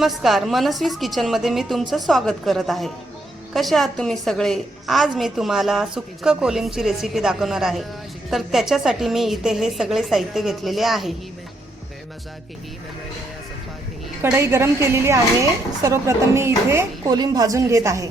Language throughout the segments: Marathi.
नमस्कार, मनस्वीज किचनमध्ये मी तुमचं स्वागत करत आहे। कसे आहात तुम्ही सगळे? आज मी तुम्हाला सुक्क कोलिमची रेसिपी दाखवणार आहे। तर त्याच्यासाठी मी इथे हे सगळे साहित्य घेतलेले आहे। कढई गरम केलेली आहे। सर्वप्रथम मी इथे कोलिम भाजून घेत आहे।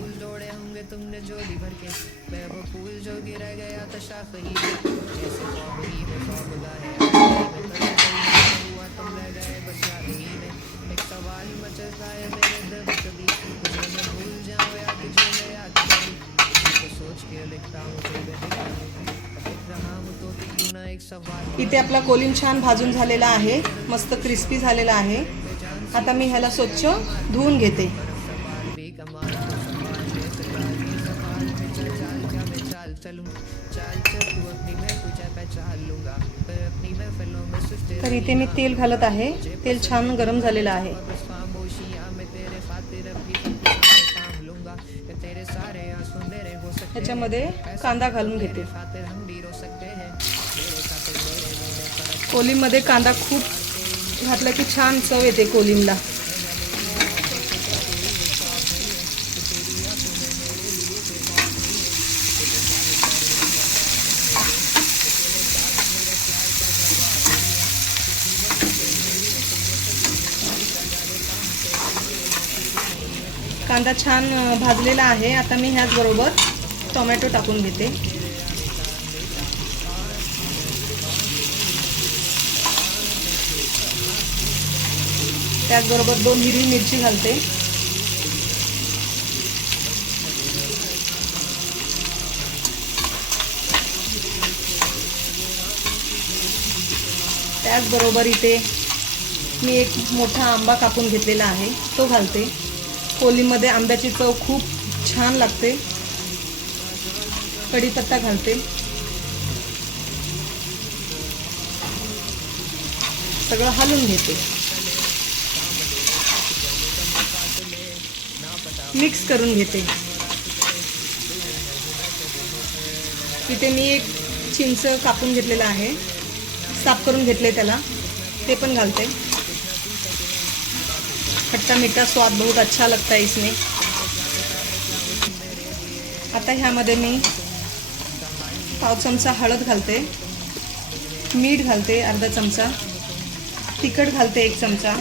इथे आपला कोलिम छान भाजून झालेला आहे, मस्त क्रिस्पी झालेला आहे। आता मी ह्याला स्वच्छ धुवून घेते। तर इथे मी तेल घालत आहे। तेल छान गरम झालेलं आहे। ह्याच्यामध्ये कांदा घालून घेते। कोलिममध्ये कांदा खूप घातला की छान चव येते कोलिमला। कांदा छान भाजलेला आहे। आता मी ह्याच बरोबर टोमॅटो टाकून घेते। त्याचबरोबर 2 हिरवी मिरची घालते। त्याचबरोबर इथे मी एक मोठा आंबा कापून घेतलेला आहे, तो घालते। कोलिममध्ये आंब्याची चव खूप छान लागते। कढीपत्ता घालते। सगळं हलवून घेते। मिक्स करून घेते। इथे मी एक चिंच कापून घेतलेला आहे, साफ करून घेतले त्याला, ते पण घालते। खट्टा मीठा स्वाद बहुत अच्छा लगता है इसमें। आता ह्यामध्ये मी पाव चमचा हळद घालते, मीठ घालते अर्धा चमचा, तिखट घालते 1 चमचा।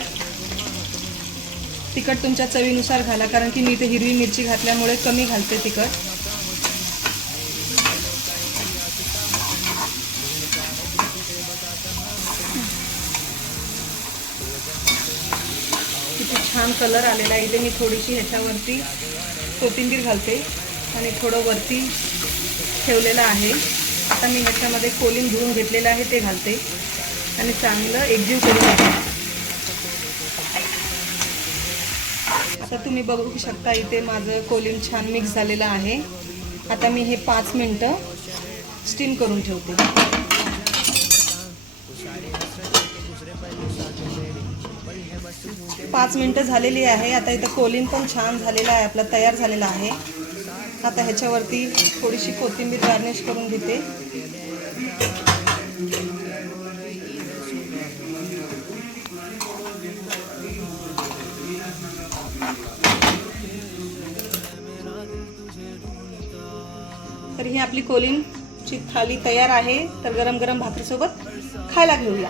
तिखट तुमच्या चवीनुसार घाला, कारण की मी इथे हिरवी मिरची घातल्यामुळे कमी घालते तिखट। किती छान कलर आलेला आहे। इथे मी थोडीशी ह्याच्यावरती कोथिंबीर घालते आणि थोडं वरती ठेवलेलं आहे। आता मी ह्याच्यामध्ये कोलिम धुवून घेतलेलं आहे ते घालते आणि चांगलं एकजीव करून घेते। आता तुम्ही बघू शकता इथे माझं कोलिम छान मिक्स झालेलं आहे। आता मी हे 5 मिनिटं स्टीम करून ठेवते। 5 मिनिटं झालेली आहे। आता इथं कोलिम पण छान झालेला आहे, आपला तयार झालेला आहे। आता ह्याच्यावरती थोडीशी कोथिंबीर गार्निश करून घेते। तर ही आपली कोलिमची थाली तयार आहे। तर गरम गरम भाकरीसोबत खायला घेऊया।